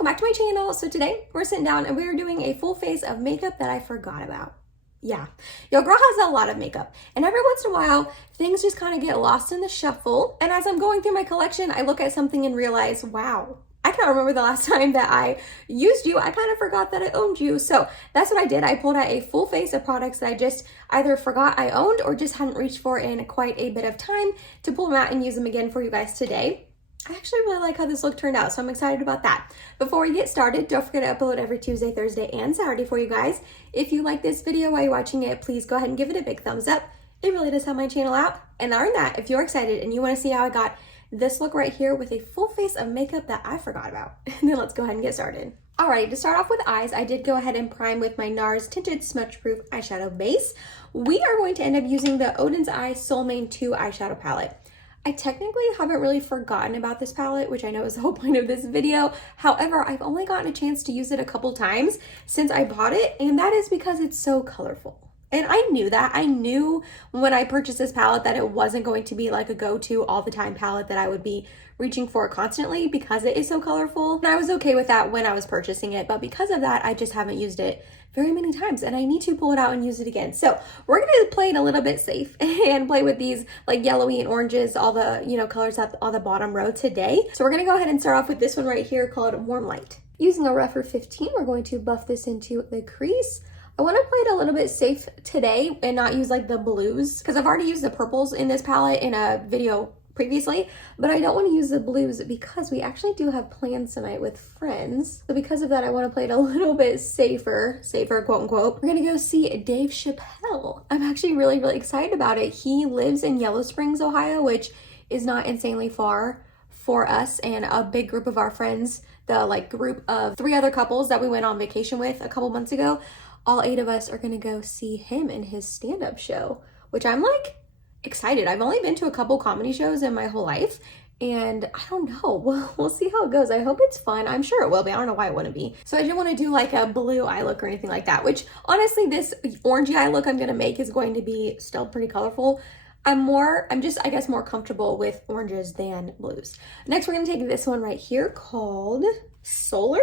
welcome back to my channel. So today we're sitting down and we're doing a full face of makeup that I forgot about. Yeah, your girl has a lot of makeup and every once in a while things just kind of get lost in the shuffle. And as I'm going through my collection, I look at something and realize, wow, I can't remember the last time that I used you. I kind of forgot that I owned you. So that's what I did. I pulled out a full face of products that I just either forgot I owned or just hadn't reached for in quite a bit of time to pull them out and use them again for you guys today. I actually really like how this look turned out, so I'm excited about that. Before we get started, don't forget to upload every Tuesday, Thursday, and Saturday for you guys. If you like this video while you're watching it, please go ahead and give it a big thumbs up. It really does help my channel out. And other than that, if you're excited and you want to see how I got this look right here with a full face of makeup that I forgot about, then let's go ahead and get started. Alright, to start off with eyes, I did go ahead and prime with my NARS Tinted Smudge Proof Eyeshadow Base. We are going to end up using the Odin's Eye Soul Mane 2 eyeshadow palette. I technically haven't really forgotten about this palette, which I know is the whole point of this video. However, I've only gotten a chance to use it a couple times since I bought it, and that is because it's so colorful. And I knew that. I knew when I purchased this palette that it wasn't going to be like a go-to all the time palette that I would be reaching for constantly because it is so colorful. And I was okay with that when I was purchasing it, but because of that, I just haven't used it very many times and I need to pull it out and use it again. So we're gonna play it a little bit safe and play with these like yellowy and oranges, all the, colors at on the bottom row today. So we're gonna go ahead and start off with this one right here called Warm Light. Using a Referral 15, we're going to buff this into the crease. I want to play it a little bit safe today and not use like the blues because I've already used the purples in this palette in a video previously, but I don't want to use the blues because we actually do have plans tonight with friends. So because of that, I want to play it a little bit safer quote unquote. We're gonna go see Dave Chappelle. I'm actually really excited about it. He lives in Yellow Springs, Ohio, which is not insanely far for us and a big group of our friends, the like group of 3 other couples that we went on vacation with a couple months ago. All 8 of us are gonna go see him in his stand-up show, which I'm like excited. I've only been to a couple comedy shows in my whole life and I don't know, we'll see how it goes. I hope it's fun. I'm sure it will be. I don't know why it wouldn't be. So I didn't want to do like a blue eye look or anything like that, which honestly this orangey eye look I'm gonna make is going to be still pretty colorful. I'm just, I guess, more comfortable with oranges than blues. Next, we're gonna take this one right here called Solar.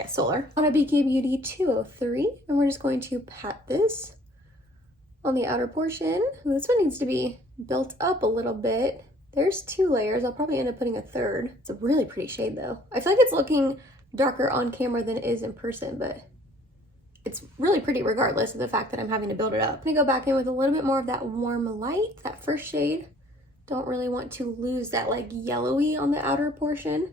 Yeah, Solar. On a BK Beauty 203, and we're just going to pat this on the outer portion. This one needs to be built up a little bit. There's 2 layers. I'll probably end up putting a 3rd. It's a really pretty shade though. I feel like it's looking darker on camera than it is in person, but it's really pretty regardless of the fact that I'm having to build it up. I'm gonna go back in with a little bit more of that Warm Light, that first shade. Don't really want to lose that like yellowy on the outer portion.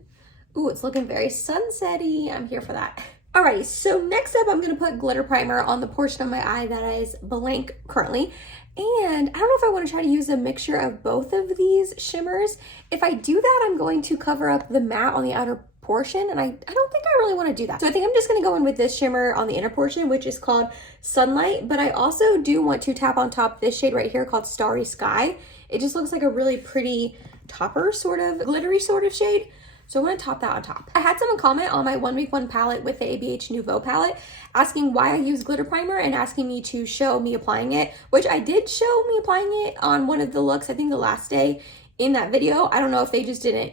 Ooh, it's looking very sunsetty. I'm here for that. Alrighty, so next up I'm gonna put glitter primer on the portion of my eye that is blank currently. And I don't know if I want to try to use a mixture of both of these shimmers. If I do that, I'm going to cover up the matte on the outer portion, and I don't think I really want to do that. So I think I'm just going to go in with this shimmer on the inner portion, which is called Sunlight, but I also do want to tap on top this shade right here called Starry Sky. It just looks like a really pretty topper sort of glittery sort of shade. So I want to top that on top. I had someone comment on my 1 week 1 palette with the ABH Nouveau palette asking why I use glitter primer and asking me to show me applying it, which I did show me applying it on one of the looks, I think the last day in that video. I don't know if they just didn't,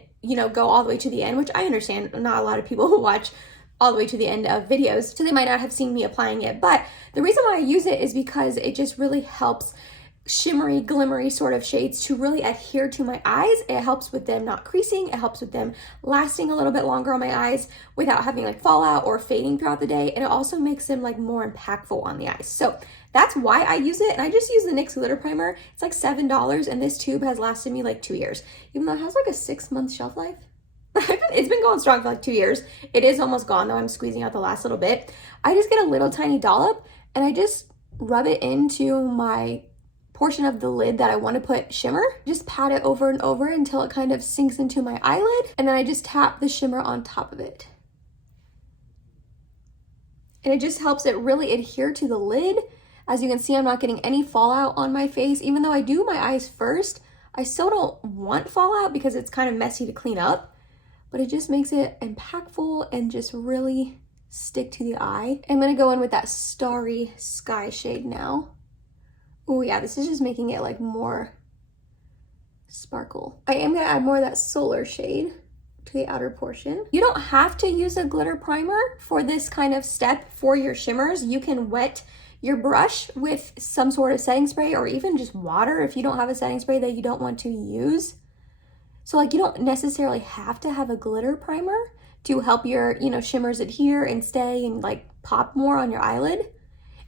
go all the way to the end, which I understand. Not a lot of people watch all the way to the end of videos, so they might not have seen me applying it. But the reason why I use it is because it just really helps shimmery, glimmery sort of shades to really adhere to my eyes. It helps with them not creasing. It helps with them lasting a little bit longer on my eyes without having like fallout or fading throughout the day. And it also makes them like more impactful on the eyes. So that's why I use it. And I just use the NYX glitter primer. It's like $7 and this tube has lasted me like 2 years, even though it has like a 6-month shelf life. It's been going strong for like 2 years. It is almost gone though. I'm squeezing out the last little bit. I just get a little tiny dollop and I just rub it into my portion of the lid that I want to put shimmer. Just pat it over and over until it kind of sinks into my eyelid, and then I just tap the shimmer on top of it. And it just helps it really adhere to the lid. As you can see, I'm not getting any fallout on my face. Even though I do my eyes first, I still don't want fallout because it's kind of messy to clean up, but it just makes it impactful and just really stick to the eye. I'm gonna go in with that Starry Sky shade now. Oh yeah, this is just making it like more sparkle. I am gonna add more of that Solar shade to the outer portion. You don't have to use a glitter primer for this kind of step for your shimmers. You can wet your brush with some sort of setting spray or even just water if you don't have a setting spray that you don't want to use. So like you don't necessarily have to have a glitter primer to help your, shimmers adhere and stay and like pop more on your eyelid.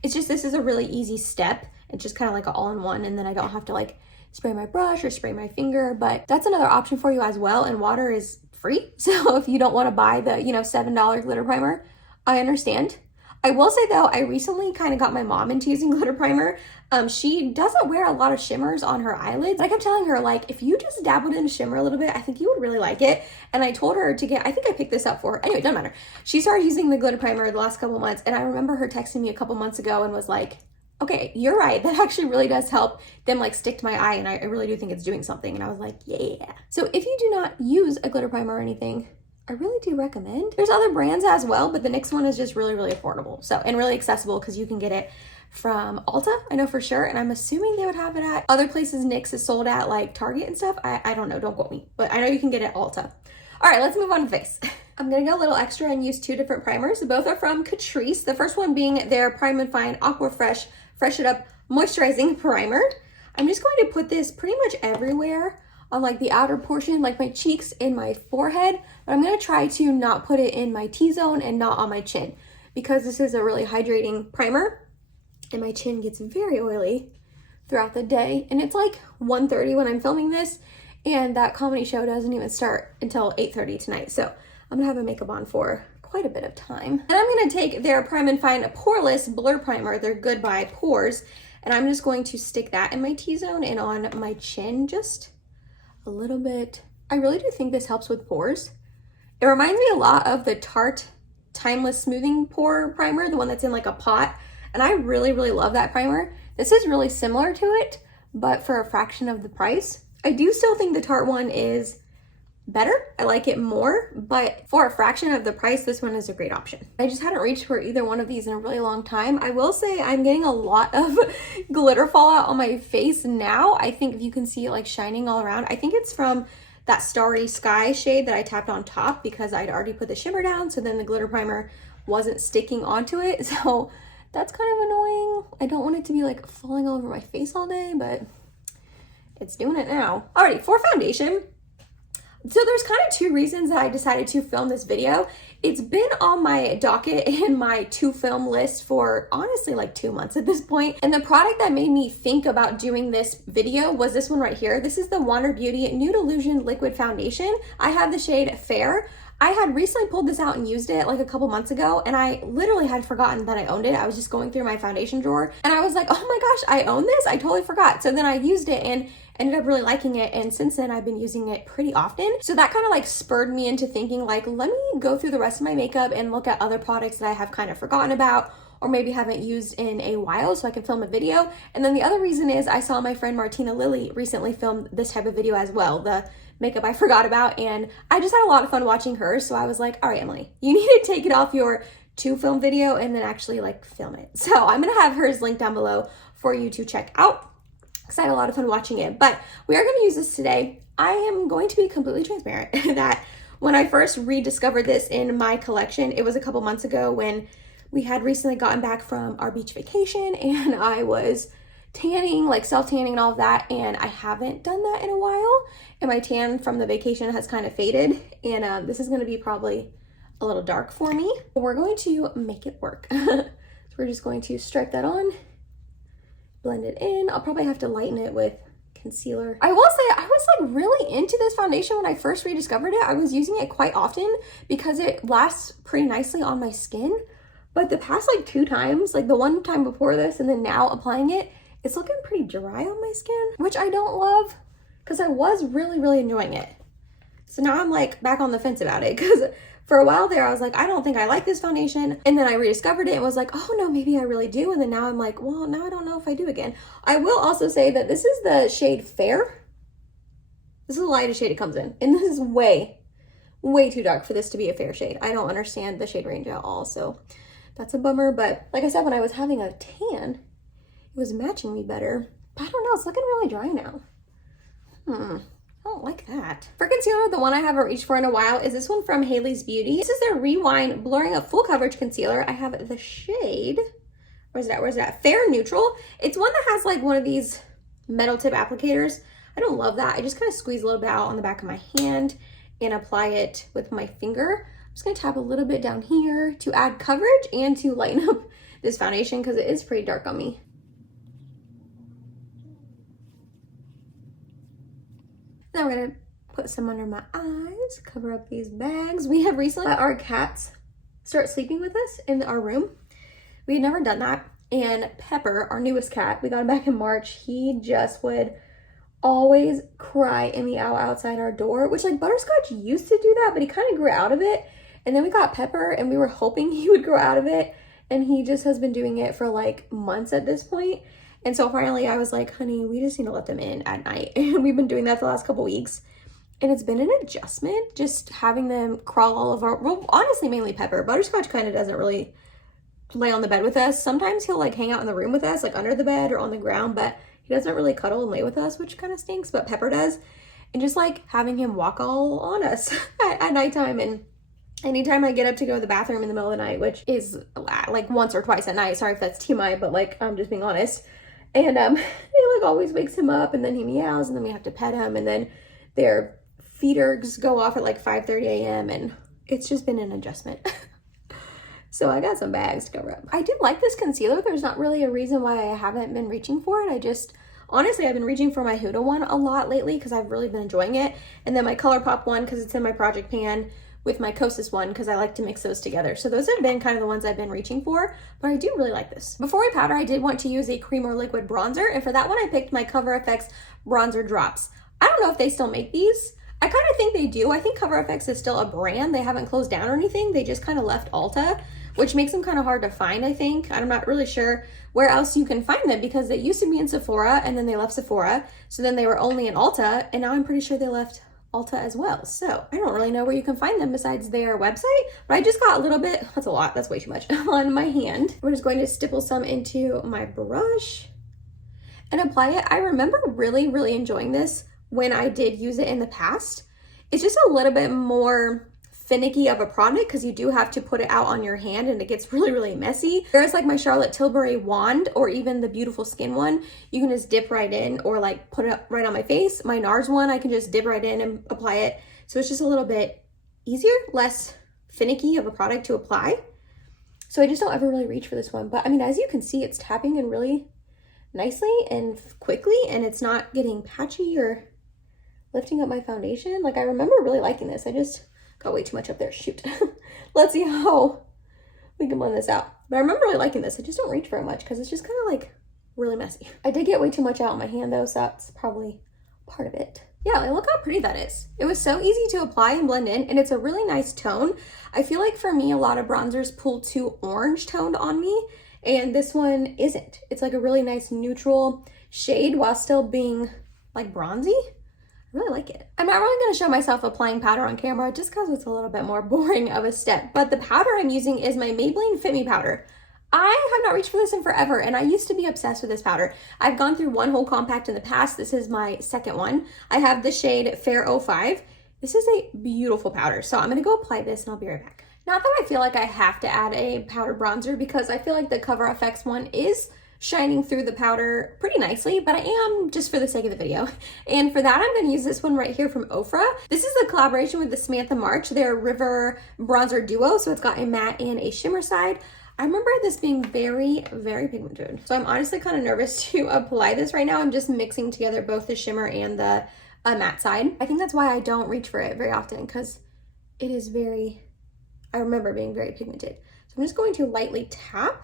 It's just, this is a really easy step. It's just kind of like an all-in-one, and then I don't have to like spray my brush or spray my finger, but that's another option for you as well. And water is free. So if you don't want to buy the, $7 glitter primer, I understand. I will say though, I recently kind of got my mom into using glitter primer. She doesn't wear a lot of shimmers on her eyelids. I kept telling her, like, if you just dabbled in a shimmer a little bit, I think you would really like it. And I told her to get, I think I picked this up for her. Anyway, it doesn't matter. She started using the glitter primer the last couple months. And I remember her texting me a couple months ago and was like, okay, you're right. That actually really does help them like stick to my eye. And I really do think it's doing something. And I was like, yeah. So if you do not use a glitter primer or anything, I really do recommend. There's other brands as well, but the NYX one is just really, really affordable. So, and really accessible because you can get it from Ulta, I know for sure. And I'm assuming they would have it at other places NYX is sold at, like Target and stuff. I don't know, don't quote me, but I know you can get it at Ulta. All right, let's move on to face. I'm gonna go a little extra and use two different primers. Both are from Catrice. The first one being their Prime and Fine Aqua Fresh Fresh It Up Moisturizing Primer. I'm just going to put this pretty much everywhere on like the outer portion, like my cheeks and my forehead, but I'm gonna try to not put it in my T-zone and not on my chin because this is a really hydrating primer and my chin gets very oily throughout the day. And it's like 1:30 when I'm filming this, and that comedy show doesn't even start until 8:30 tonight. So I'm gonna have my makeup on for quite a bit of time. And I'm gonna take their Prime and Fine Poreless Blur Primer, their Good by Pores, and I'm just going to stick that in my T-zone and on my chin just a little bit. I really do think this helps with pores. It reminds me a lot of the Tarte Timeless Smoothing Pore Primer, the one that's in like a pot, and I really, really love that primer. This is really similar to it, but for a fraction of the price. I do still think the Tarte one is better. I like it more, but for a fraction of the price, this one is a great option. I just hadn't reached for either one of these in a really long time. I will say I'm getting a lot of glitter fallout on my face now. I think if you can see it like shining all around, I think it's from that Starry Sky shade that I tapped on top because I'd already put the shimmer down, so then the glitter primer wasn't sticking onto it. So that's kind of annoying. I don't want it to be like falling all over my face all day, but it's doing it now. Alrighty, for foundation. So there's kind of two reasons that I decided to film this video. It's been on my docket and my to film list for honestly like 2 months at this point. And the product that made me think about doing this video was this one right here. This is the Wander Beauty Nude Illusion Liquid Foundation. I have the shade Fair. I had recently pulled this out and used it like a couple months ago, and I literally had forgotten that I owned it. I was just going through my foundation drawer and I was like, oh my gosh, I own this? I totally forgot. So then I used it and ended up really liking it, and since then I've been using it pretty often. So that kind of like spurred me into thinking like, let me go through the rest of my makeup and look at other products that I have kind of forgotten about or maybe haven't used in a while so I can film a video. And then the other reason is I saw my friend Martina Lilly recently film this type of video as well, the makeup I forgot about, and I just had a lot of fun watching her. So I was like, all right, Emily, you need to take it off your to film video and then actually like film it. So I'm gonna have hers linked down below for you to check out because I had a lot of fun watching it. But we are gonna use this today. I am going to be completely transparent that when I first rediscovered this in my collection, it was a couple months ago when we had recently gotten back from our beach vacation and I was tanning, like self-tanning and all of that, and I haven't done that in a while, and my tan from the vacation has kind of faded, and this is going to be probably a little dark for me, but we're going to make it work. So we're just going to stripe that on, blend it in. I'll probably have to lighten it with concealer. I will say I was like really into this foundation when I first rediscovered it. I was using it quite often because it lasts pretty nicely on my skin, but the past like 2 times, like the one time before this and then now applying it, it's looking pretty dry on my skin, which I don't love because I was really, really enjoying it. So now I'm like back on the fence about it because for a while there I was like, I don't think I like this foundation. And then I rediscovered it and was like, oh no, maybe I really do. And then now I'm like, well, now I don't know if I do again. I will also say that this is the shade Fair. This is the lightest shade it comes in. And this is way, way too dark for this to be a fair shade. I don't understand the shade range at all. So that's a bummer. But like I said, when I was having a tan, it was matching me better. But I don't know, it's looking really dry now. I don't like that. For concealer, the one I haven't reached for in a while is this one from Hailey's Beauty. This is their Rewind Blurring Up Full Coverage Concealer. I have the shade, where's that? Fair Neutral. It's one that has like one of these metal tip applicators. I don't love that. I just kind of squeeze a little bit out on the back of my hand and apply it with my finger. I'm just gonna tap a little bit down here to add coverage and to lighten up this foundation because it is pretty dark on me. Now we're gonna put some under my eyes, cover up these bags. We have recently let our cats start sleeping with us in our room. We had never done that. And Pepper, our newest cat, we got him back in March. He just would always cry and meow outside our door, which like Butterscotch used to do that, but he kind of grew out of it. And then we got Pepper and we were hoping he would grow out of it. And he just has been doing it for like months at this point. And so finally I was like, honey, we just need to let them in at night. And we've been doing that the last couple weeks. And it's been an adjustment just having them crawl all over, well, honestly, mainly Pepper. Butterscotch kind of doesn't really lay on the bed with us. Sometimes he'll like hang out in the room with us, like under the bed or on the ground, but he doesn't really cuddle and lay with us, which kind of stinks, but Pepper does. And just like having him walk all on us at nighttime. And anytime I get up to go to the bathroom in the middle of the night, which is like once or twice at night, sorry if that's TMI, but like I'm just being honest. And it like always wakes him up and then he meows and then we have to pet him and then their feeders go off at like 5:30 a.m. and it's just been an adjustment. So I got some bags to cover up. I do like this concealer. There's not really a reason why I haven't been reaching for it. I just, honestly, I've been reaching for my Huda one a lot lately because I've really been enjoying it. And then my ColourPop one because it's in my project pan with my Kosas one because I like to mix those together. So those have been kind of the ones I've been reaching for, but I do really like this. Before I powder, I did want to use a cream or liquid bronzer. And for that one, I picked my Cover FX Bronzer Drops. I don't know if they still make these. I kind of think they do. I think Cover FX is still a brand. They haven't closed down or anything. They just kind of left Ulta, which makes them kind of hard to find, I think. I'm not really sure where else you can find them because they used to be in Sephora and then they left Sephora. So then they were only in Ulta and now I'm pretty sure they left Ulta as well. So I don't really know where you can find them besides their website, but I just got a little bit, that's a lot, that's way too much, on my hand. We're just going to stipple some into my brush and apply it. I remember really, really enjoying this when I did use it in the past. It's just a little bit more finicky of a product because you do have to put it out on your hand and it gets really, really messy. Whereas like my Charlotte Tilbury wand or even the Beautiful Skin one, you can just dip right in or like put it right on my face. My NARS one, I can just dip right in and apply it. So it's just a little bit easier, less finicky of a product to apply. So I just don't ever really reach for this one. But I mean, as you can see, it's tapping in really nicely and quickly and it's not getting patchy or lifting up my foundation. Like I remember really liking this. I just got way too much up there. Shoot. Let's see how we can blend this out. But I remember really liking this. I just don't reach very much because it's just kind of like really messy. I did get way too much out on my hand though, so that's probably part of it. Yeah, and look how pretty that is. It was so easy to apply and blend in, and it's a really nice tone. I feel like for me, a lot of bronzers pull too orange toned on me, and this one isn't. It's like a really nice neutral shade while still being like bronzy. I really like it. I'm not really going to show myself applying powder on camera just because it's a little bit more boring of a step, but the powder I'm using is my Maybelline Fit Me powder. I have not reached for this in forever, and I used to be obsessed with this powder. I've gone through one whole compact in the past. This is my second one. I have the shade Fair 05. This is a beautiful powder, so I'm going to go apply this and I'll be right back. Not that I feel like I have to add a powder bronzer because I feel like the Cover FX one is shining through the powder pretty nicely, but I am just for the sake of the video. And for that, I'm going to use this one right here from Ofra. This is a collaboration with the Samantha March, their River Bronzer Duo, so it's got a matte and a shimmer side. I remember this being very, very pigmented. So I'm honestly kind of nervous to apply this right now. I'm just mixing together both the shimmer and the matte side. I think that's why I don't reach for it very often because it is very, I remember being very pigmented. So I'm just going to lightly tap.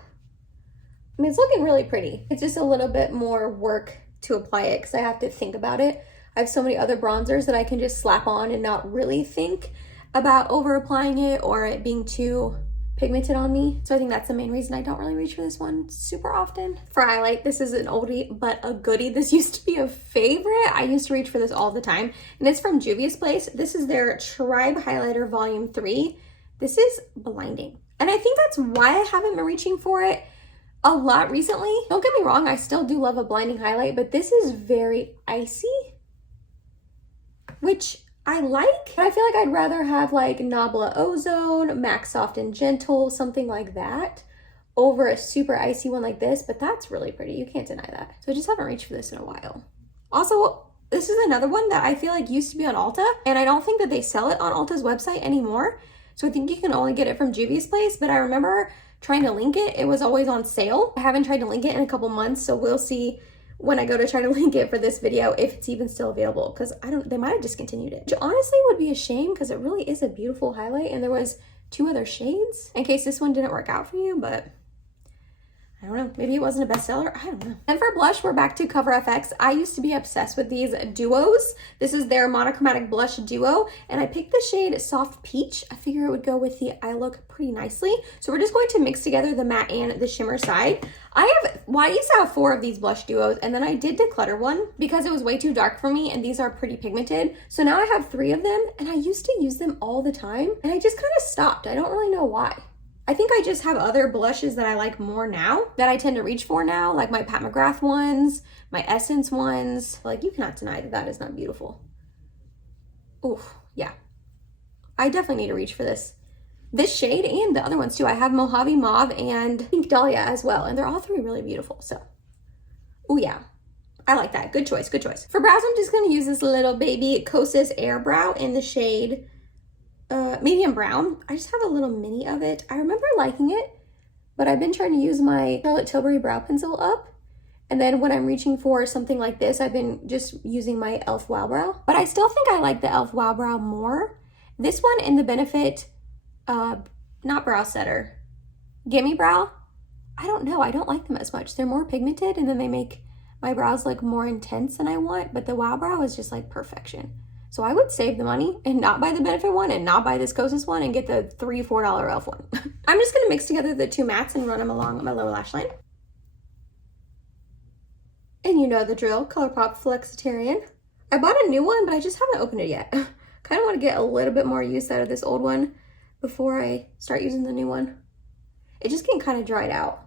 I mean, it's looking really pretty. It's just a little bit more work to apply it because I have to think about it. I have so many other bronzers that I can just slap on and not really think about over applying it or it being too pigmented on me. So I think that's the main reason I don't really reach for this one super often. For highlight, this is an oldie but a goodie. This used to be a favorite. I used to reach for this all the time, and it's from Juvia's Place. This is their Tribe Highlighter Volume 3. This is blinding, and I think that's why I haven't been reaching for it a lot recently. Don't get me wrong, I still do love a blinding highlight, but this is very icy. which I like, but I feel like I'd rather have like Nabla Ozone, Max Soft and Gentle, something like that, over a super icy one like this, but that's really pretty. You can't deny that. So I just haven't reached for this in a while. Also, this is another one that I feel like used to be on Ulta, and I don't think that they sell it on Ulta's website anymore. So I think you can only get it from Juvia's Place, but I remember trying to link it. It was always on sale. I haven't tried to link it in a couple months, so we'll see when I go to try to link it for this video if it's even still available, because they might have discontinued it, which honestly would be a shame because it really is a beautiful highlight, and there was 2 other shades in case this one didn't work out for you, but I don't know, maybe it wasn't a bestseller, I don't know. And for blush, we're back to Cover FX. I used to be obsessed with these duos. This is their monochromatic blush duo, and I picked the shade Soft Peach. I figure it would go with the eye look pretty nicely. So we're just going to mix together the matte and the shimmer side. I used to have 4 of these blush duos, and then I did declutter one because it was way too dark for me, and these are pretty pigmented. So now I have 3 of them, and I used to use them all the time, and I just kind of stopped. I don't really know why. I think I just have other blushes that I like more now, that I tend to reach for now, like my Pat McGrath ones, my Essence ones. Like, you cannot deny that that is not beautiful. Oof, yeah. I definitely need to reach for this. This shade and the other ones too. I have Mojave Mauve and Pink Dahlia as well, and they're all 3 really beautiful, so. Oh yeah, I like that. Good choice, good choice. For brows, I'm just gonna use this little baby Kosas Air Brow in the shade medium brown. I just have a little mini of it. I remember liking it, but I've been trying to use my Charlotte Tilbury brow pencil up, and then when I'm reaching for something like this, I've been just using my e.l.f. Wow Brow. But I still think I like the e.l.f. Wow Brow more. This one in the Benefit, not Brow Setter, Gimme Brow, I don't know, I don't like them as much. They're more pigmented, and then they make my brows look more intense than I want, but the Wow Brow is just like perfection. So I would save the money and not buy the Benefit one and not buy this Kosas one and get the $3, $4 e.l.f. one. I'm just gonna mix together the 2 mattes and run them along my lower lash line. And you know the drill, ColourPop Flexitarian. I bought a new one, but I just haven't opened it yet. Kind of want to get a little bit more use out of this old one before I start using the new one. It's just getting kind of dried out,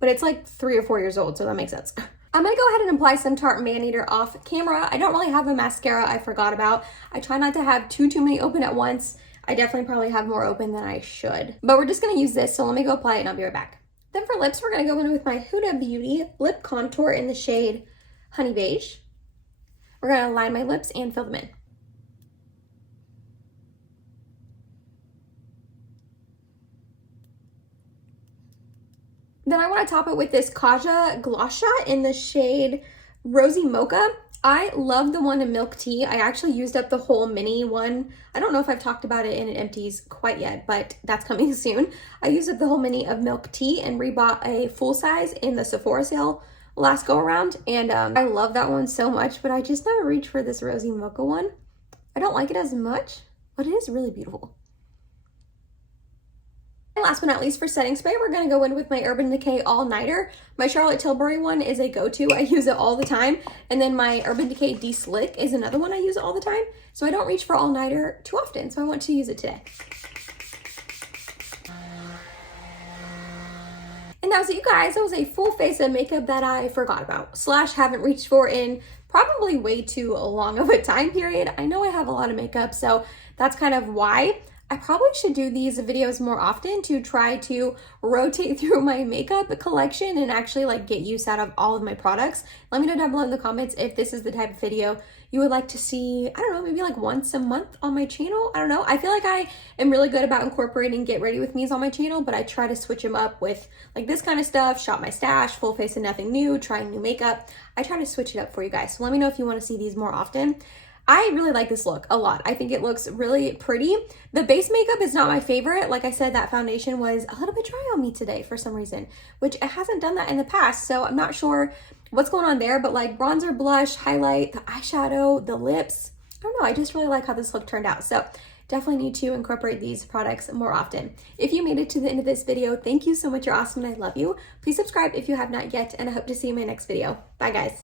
but it's like 3 or 4 years old, so that makes sense. I'm gonna go ahead and apply some Tarte Man Eater off camera. I don't really have a mascara I forgot about. I try not to have too many open at once. I definitely probably have more open than I should. But we're just gonna use this, so let me go apply it and I'll be right back. Then for lips, we're gonna go in with my Huda Beauty Lip Contour in the shade Honey Beige. We're gonna line my lips and fill them in. Then I want to top it with this Kaja Gloss Shot in the shade Rosy Mocha. I love the one in Milk Tea. I actually used up the whole mini one. I don't know if I've talked about it in It Empties quite yet, but that's coming soon. I used up the whole mini of Milk Tea and rebought a full size in the Sephora sale last go around. And I love that one so much, but I just never reached for this Rosy Mocha one. I don't like it as much, but it is really beautiful. And last but not least, for setting spray, we're going to go in with my Urban Decay All Nighter. My Charlotte Tilbury one is a go-to. I use it all the time. And then my Urban Decay De-Slick is another one I use all the time. So I don't reach for All Nighter too often, so I want to use it today. And that was it, you guys. That was a full face of makeup that I forgot about, / haven't reached for in probably way too long of a time period. I know I have a lot of makeup, so that's kind of why. I probably should do these videos more often to try to rotate through my makeup collection and actually like get use out of all of my products. Let me know down below in the comments if this is the type of video you would like to see, I don't know, maybe like once a month on my channel. I don't know. I feel like I am really good about incorporating Get Ready With Me's on my channel, but I try to switch them up with like this kind of stuff, Shop My Stash, Full Face and Nothing New, trying new makeup. I try to switch it up for you guys. So let me know if you want to see these more often. I really like this look a lot. I think it looks really pretty. The base makeup is not my favorite. Like I said, that foundation was a little bit dry on me today for some reason, which it hasn't done that in the past. So I'm not sure what's going on there, but like bronzer, blush, highlight, the eyeshadow, the lips, I don't know. I just really like how this look turned out. So definitely need to incorporate these products more often. If you made it to the end of this video, thank you so much. You're awesome and I love you. Please subscribe if you have not yet, and I hope to see you in my next video. Bye guys.